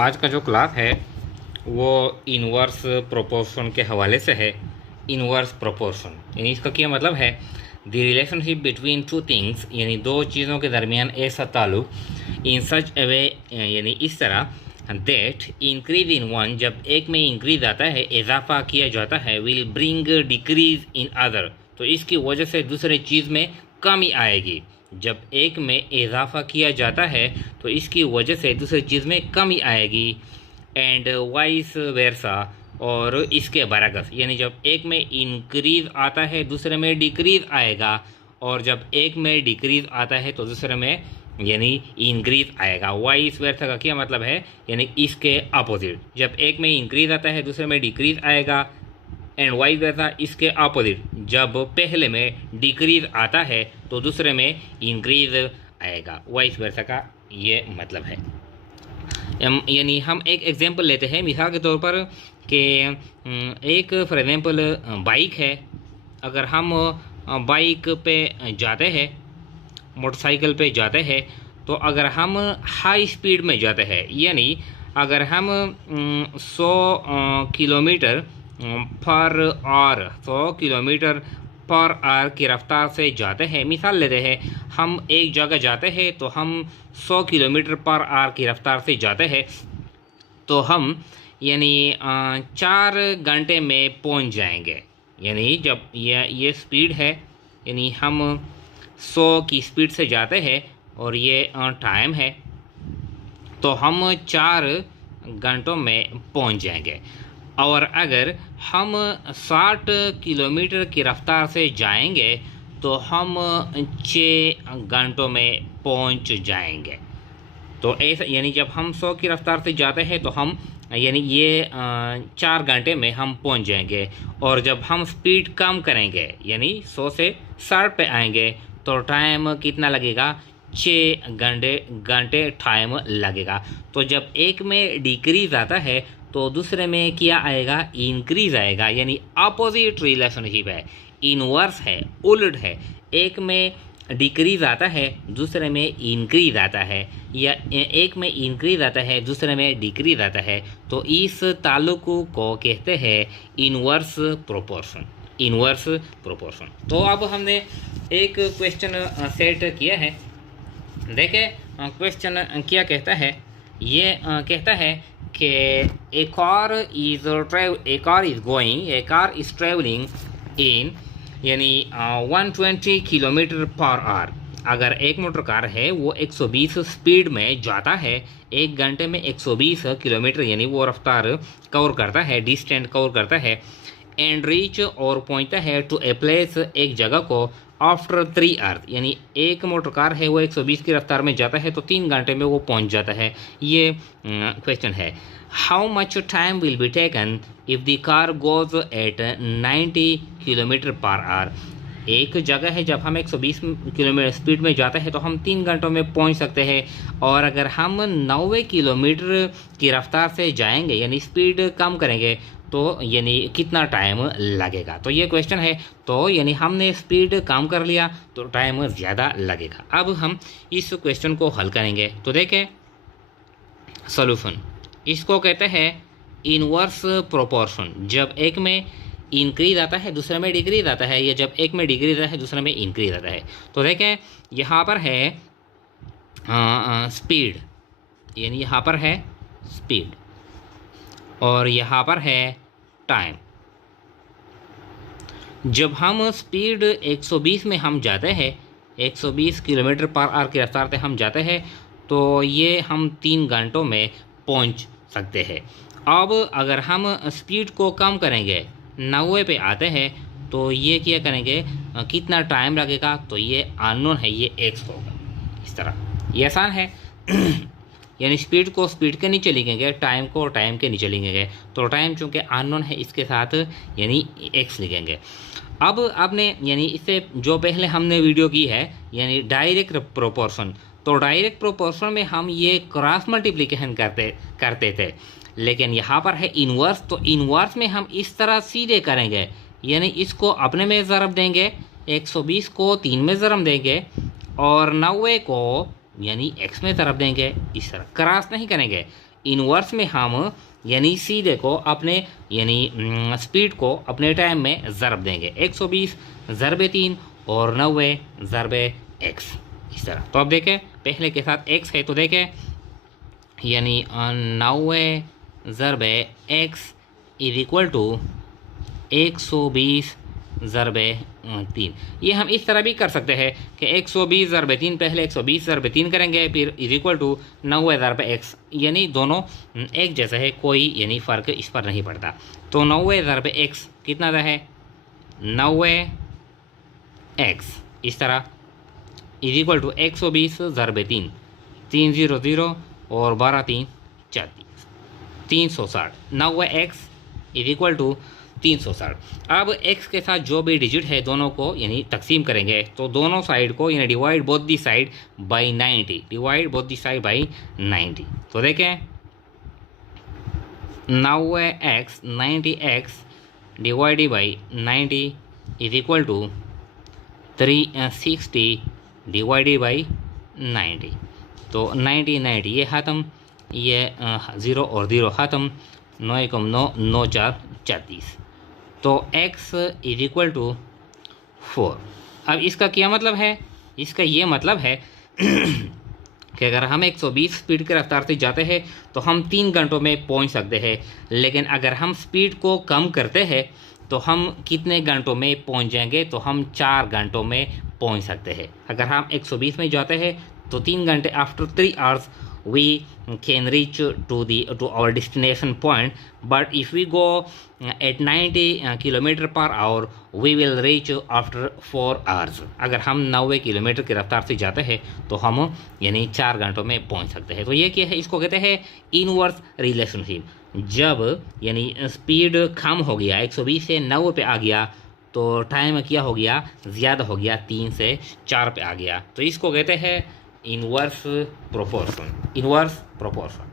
आज का जो क्लास है वो इनवर्स प्रोपोर्शन के हवाले से है। इनवर्स प्रोपोर्शन यानी इसका क्या मतलब है, the relationship between two things यानी दो चीज़ों के दरमियान ऐसा ताल्लुक, इन सच ए वे यानी इस तरह, दैट इंक्रीज इन वन जब एक में इंक्रीज आता है, इजाफा किया जाता है, will bring decrease in other तो इसकी वजह से दूसरे चीज़ में कमी आएगी। जब एक में इजाफा किया जाता है तो इसकी वजह से दूसरी चीज़ में कमी आएगी। एंड वाइस वर्सा और इसके बरक्स यानी जब एक में इंक्रीज आता है दूसरे में डिक्रीज आएगा, और जब एक में डिक्रीज आता है तो दूसरे में यानी इंक्रीज आएगा। वाइस वर्सा का क्या मतलब है, यानी इसके अपोजिट, जब एक में इंक्रीज आता है दूसरे में डिक्रीज आएगा। एंड वाइस वर्सा इसके अपोजिट, जब पहले में डिक्रीज आता है तो दूसरे में इंक्रीज आएगा। वाइस वर्सा का ये मतलब है। यानी हम एक एग्जांपल लेते हैं मिसाल के तौर पर कि एक फॉर एग्जांपल बाइक है। अगर हम बाइक पे जाते हैं, मोटरसाइकिल पे जाते हैं, तो अगर हम हाई स्पीड में जाते हैं यानी अगर हम 100 kilometre per hour 100 kilometre per hour की रफ्तार से जाते हैं। मिसाल लेते हैं, हम एक जगह जाते हैं तो हम 100 किलोमीटर पर आवर की रफ्तार से जाते हैं, तो हम यानी 4 घंटे में पहुंच जाएंगे। यानी जब ये स्पीड है, यानी हम 100 की स्पीड से जाते हैं और ये टाइम है, तो हम 4 घंटों में पहुंच जाएंगे। और अगर हम 60 किलोमीटर की रफ्तार से जाएंगे तो हम 6 घंटों में पहुंच जाएंगे। तो ऐसा यानी जब हम 100 की रफ्तार से जाते हैं तो हम यानी ये 4 घंटे में हम पहुंच जाएंगे। और जब हम स्पीड कम करेंगे यानी 100 से 60 पे आएंगे तो टाइम कितना लगेगा, 6 घंटे टाइम लगेगा। तो जब एक में डिक्रीज आता है तो दूसरे में क्या आएगा, इंक्रीज आएगा। यानी अपोजिट रिलेशनशिप है, इनवर्स है, उल्ट है। एक में डिक्रीज आता है दूसरे में इंक्रीज आता है, या एक में इंक्रीज आता है दूसरे में डिक्रीज आता है, तो इस ताल्लुक को कहते हैं इनवर्स प्रोपोर्शन। Inverse proportion. तो अब हमने एक क्वेश्चन सेट किया है। देखें क्वेश्चन क्या कहता है। ये कहता है कि ए कार इज ट्रेवलिंग इन यानी 120 किलोमीटर पर आवर। अगर एक मोटर कार है वो 120 स्पीड में जाता है, एक घंटे में 120 किलोमीटर यानी वो रफ्तार कवर करता है, डिस्टेंस कवर करता है। एंड रीच और पहुंचता है टू ए प्लेस एक जगह को आफ्टर 3 आवर्स। यानी एक मोटर कार है वो 120 की रफ्तार में जाता है तो 3 घंटे में वो पहुंच जाता है। ये क्वेश्चन है, how much time will be taken if the car goes eight 90 kilometre per hour. एक जगह है जब हम 120 किलोमीटर स्पीड में जाते हैं तो हम 3 घंटों में पहुंच सकते हैं, और अगर हम 90 किलोमीटर की रफ्तार से जाएंगे यानी स्पीड कम करेंगे तो यानी कितना टाइम लगेगा। तो ये क्वेश्चन है। तो यानी हमने स्पीड कम कर लिया तो टाइम ज़्यादा लगेगा। अब हम इस क्वेश्चन को हल करेंगे। तो देखें सॉल्यूशन, इसको कहते हैं इनवर्स प्रोपोर्शन। जब एक में इंक्रीज आता है दूसरे में डिक्रीज आता है, या जब एक में डिक्रीज आता है दूसरे में इंक्रीज आता है। तो देखें यहाँ पर है स्पीड, यानी यहाँ पर है स्पीड और यहाँ पर है टाइम। जब हम स्पीड 120 में हम जाते हैं, 120 किलोमीटर पर आवर की रफ्तार से हम जाते हैं, तो ये हम 3 घंटों में पहुंच सकते हैं। अब अगर हम स्पीड को कम करेंगे, 90 पे आते हैं, तो ये क्या करेंगे, कितना टाइम लगेगा, तो ये अननोन है, ये एक्स होगा। इस तरह ये आसान है। यानी स्पीड को स्पीड के नीचे लिखेंगे, टाइम को टाइम के नीचे लिखेंगे। तो टाइम चूँकि अननोन है इसके साथ यानी एक्स लिखेंगे। अब आपने यानी इससे जो पहले हमने वीडियो की है यानी डायरेक्ट प्रोपोर्शन, तो डायरेक्ट प्रोपोर्शन में हम ये क्रॉस मल्टीप्लिकेशन करते थे, लेकिन यहाँ पर है इनवर्स। तो इनवर्स में हम इस तरह सीधे करेंगे, यानी इसको अपने में ज़रब देंगे, 120 को 3 में ज़रब देंगे और 90 को यानी एक्स में तरफ देंगे, इस तरह क्रॉस नहीं करेंगे। इनवर्स में हम यानी सीधे को अपने यानी स्पीड को अपने टाइम में ज़रब देंगे, 120 ज़रब 3 और 90 ज़रब x, इस तरह। तो अब देखें पहले के साथ x है, तो देखें यानी 90 ज़रब x इज इक्वल टू 120 ज़रब 3। ये हम इस तरह भी कर सकते हैं कि 120 ज़रब 3, पहले 120 ज़रब 3 करेंगे, फिर इज इक्वल टू 90 ज़रब x, यानी दोनों एक जैसा है, कोई यानी फ़र्क इस पर नहीं पड़ता। तो 90 ज़रब x कितना है 90 x, इस तरह इज इक्वल टू 120 ज़रब 3, 300 और 12 3 34, 360। 90 x इज इक्वल टू 360। अब x के साथ जो भी डिजिट है दोनों को यानी तकसीम करेंगे, तो दोनों साइड को यानी divide both the side by 90, divide both the side by 90। तो देखें 90x divided by 90 is equal to 360 divided by 90। तो 90 ये ख़त्म, ये 0 और 0 ख़त्म, 9 कम 9 9 4 34। तो x इज इक्वल टू 4। अब इसका क्या मतलब है? इसका ये मतलब है कि अगर हम 120 स्पीड की रफ्तार से जाते हैं तो हम 3 घंटों में पहुंच सकते हैं, लेकिन अगर हम स्पीड को कम करते हैं तो हम कितने घंटों में पहुंच जाएंगे? तो हम 4 घंटों में पहुंच सकते हैं। अगर हम 120 में जाते हैं तो 3 घंटे, after 3 hours we can reach to our destination point, but if we go at 90 km/h we will reach after 4 hours। अगर हम 90 किलोमीटर की रफ्तार से जाते हैं तो हम यानी 4 घंटों में पहुंच सकते हैं। तो ये क्या है? इसको कहते हैं इनवर्स रिलेशनशिप। जब यानी स्पीड कम हो गया, 120 से 90 पे आ गया, तो टाइम क्या हो गया? ज़्यादा हो गया, 3 से 4 पे आ गया। तो इसको कहते हैं इनवर्स प्रोपोर्शन, इनवर्स प्रोपोर्शन।